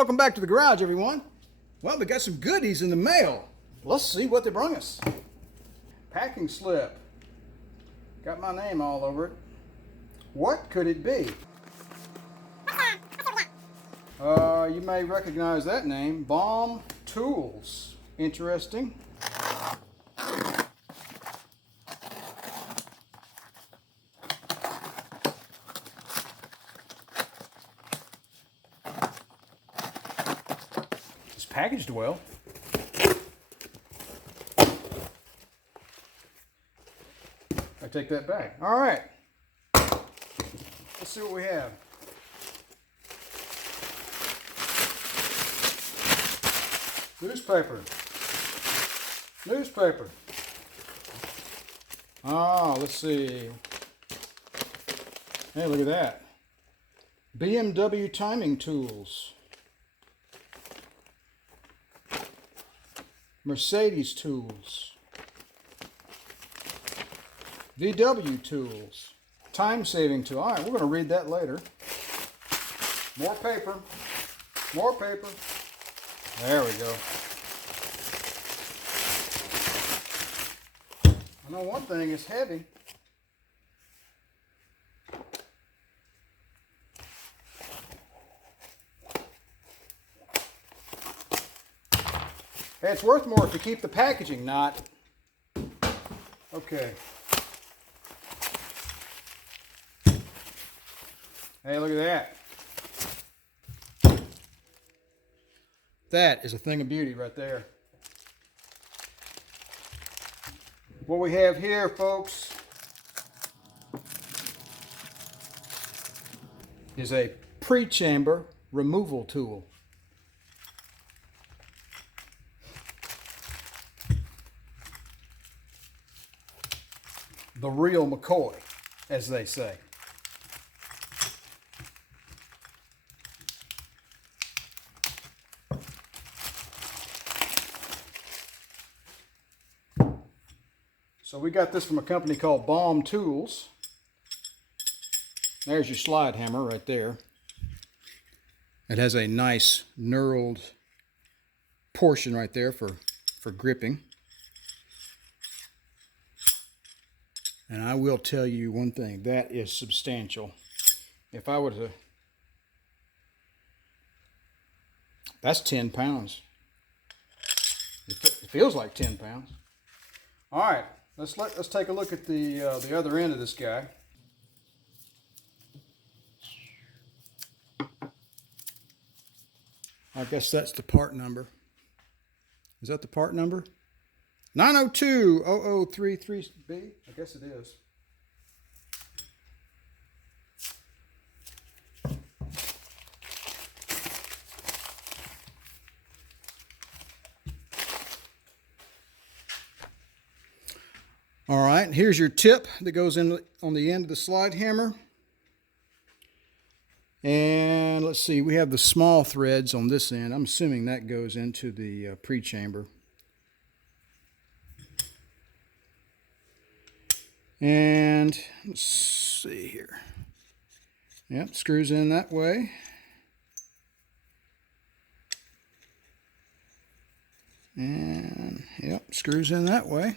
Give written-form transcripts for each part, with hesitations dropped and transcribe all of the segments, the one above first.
Welcome back to the garage, everyone. Well, we got some goodies in the mail. Let's see what they brought us. Packing slip. Got my name all over it. What could it be? You may recognize that name. Baum tools. Interesting. It's packaged well. I take that back. All right. Let's see what we have. Newspaper. Newspaper. Oh, let's see. Hey, look at that. BMW timing tools. Mercedes tools. VW tools. Time saving tool. All right, we're going to read that later. More paper. More paper. There we go. I know one thing, it's heavy. Hey, it's worth more if you keep the packaging not. Okay. Hey, look at that. That is a thing of beauty right there. What we have here, folks, is a PreChamber removal tool. The real McCoy, as they say. So we got this from a company called Baum Tools. There's your slide hammer right there. It has a nice knurled portion right there for gripping. And I will tell you one thing, that is substantial. If I were to, that's 10 pounds. It feels like 10 pounds. All right. Let's take a look at the other end of this guy. I guess that's the part number. Is that the part number? 902-0033B. I guess it is. All right, here's your tip that goes in on the end of the slide hammer. And let's see, we have the small threads on this end. I'm assuming that goes into the PreChamber. And let's see here. Yep, screws in that way. And yep, screws in that way.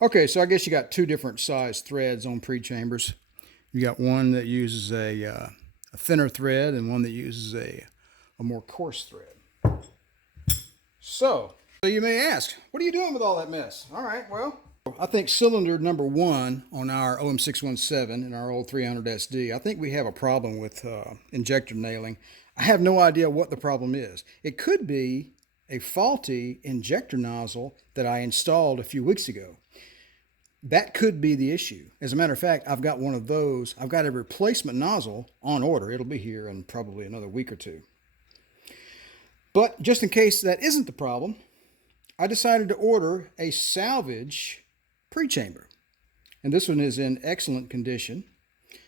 Okay, so I guess you got two different size threads on PreChambers. You got one that uses a thinner thread and one that uses a more coarse thread. So you may ask, what are you doing with all that mess? All right, well, I think cylinder number 1 on our OM617 in our old 300 SD, I think we have a problem with injector nailing. I have no idea what the problem is. It could be a faulty injector nozzle that I installed a few weeks ago. That could be the issue. As a matter of fact, I've got one of those. I've got a replacement nozzle on order. It'll be here in probably another week or two. But just in case that isn't the problem, I decided to order a salvage PreChamber. And this one is in excellent condition.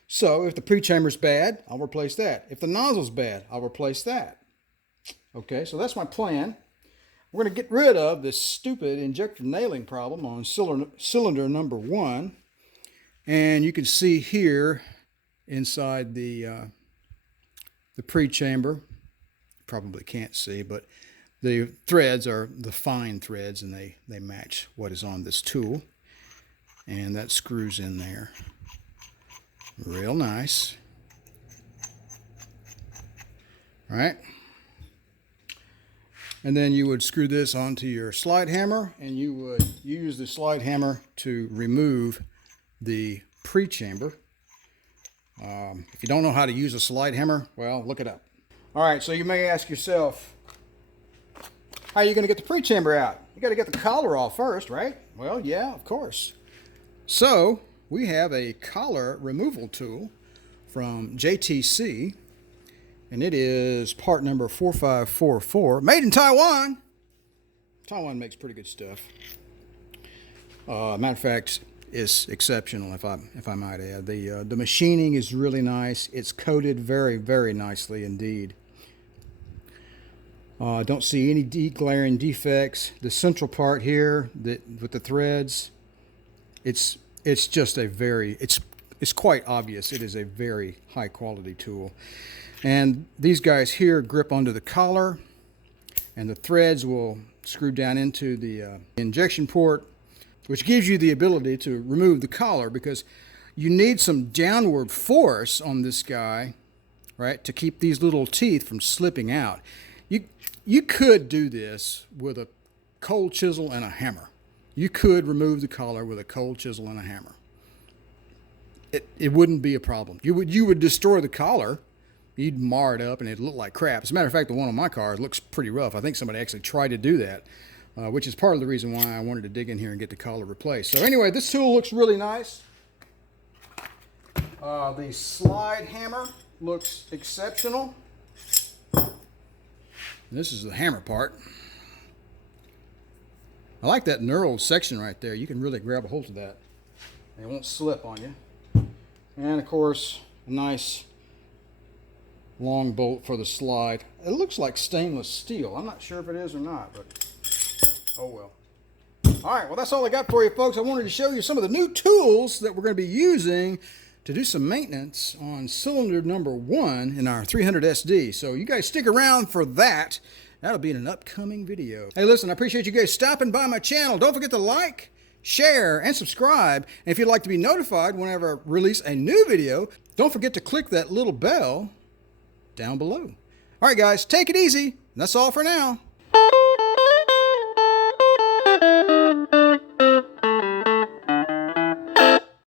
So if the PreChamber's bad, I'll replace that. If the nozzle's bad, I'll replace that. Okay, so that's my plan. We're going to get rid of this stupid injector nailing problem on cylinder number 1. And you can see here inside the PreChamber probably can't see, but the threads are the fine threads, and they match what is on this tool. And that screws in there. Real nice. All right. And then you would screw this onto your slide hammer, and you would use the slide hammer to remove the PreChamber. If you don't know how to use a slide hammer, well, look it up. All right, so you may ask yourself, how are you going to get the PreChamber out? You got to get the collar off first, right? Well, yeah, of course. So we have a collar removal tool from JTC, and it is part number 4544, made in Taiwan. Taiwan makes pretty good stuff. Matter of fact, it's exceptional, if I might add. The machining is really nice. It's coated very, very nicely indeed. Don't see any glaring defects. The central part here with the threads, it's just a very, it's quite obvious. It is a very high quality tool. And these guys here grip onto the collar, and the threads will screw down into the injection port, which gives you the ability to remove the collar, because you need some downward force on this guy, right, to keep these little teeth from slipping out. You could do this with a cold chisel and a hammer. You could remove the collar with a cold chisel and a hammer. It wouldn't be a problem. You would destroy the collar. You'd mar it up and it'd look like crap. As a matter of fact, the one on my car looks pretty rough. I think somebody actually tried to do that, which is part of the reason why I wanted to dig in here and get the collar replaced. So anyway, this tool looks really nice. The slide hammer looks exceptional. This is the hammer part. I like that knurled section right there. You can really grab a hold of that. It won't slip on you. And of course, a nice long bolt for the slide. It looks like stainless steel. I'm not sure if it is or not, but oh well. All right, well, that's all I got for you, folks. I wanted to show you some of the new tools that we're going to be using to do some maintenance on cylinder number 1 in our 300 SD. So you guys stick around for that. That'll be in an upcoming video. Hey, listen, I appreciate you guys stopping by my channel. Don't forget to like, share, and subscribe. And if you'd like to be notified whenever I release a new video, don't forget to click that little bell down below. All right, guys, take it easy. That's all for now.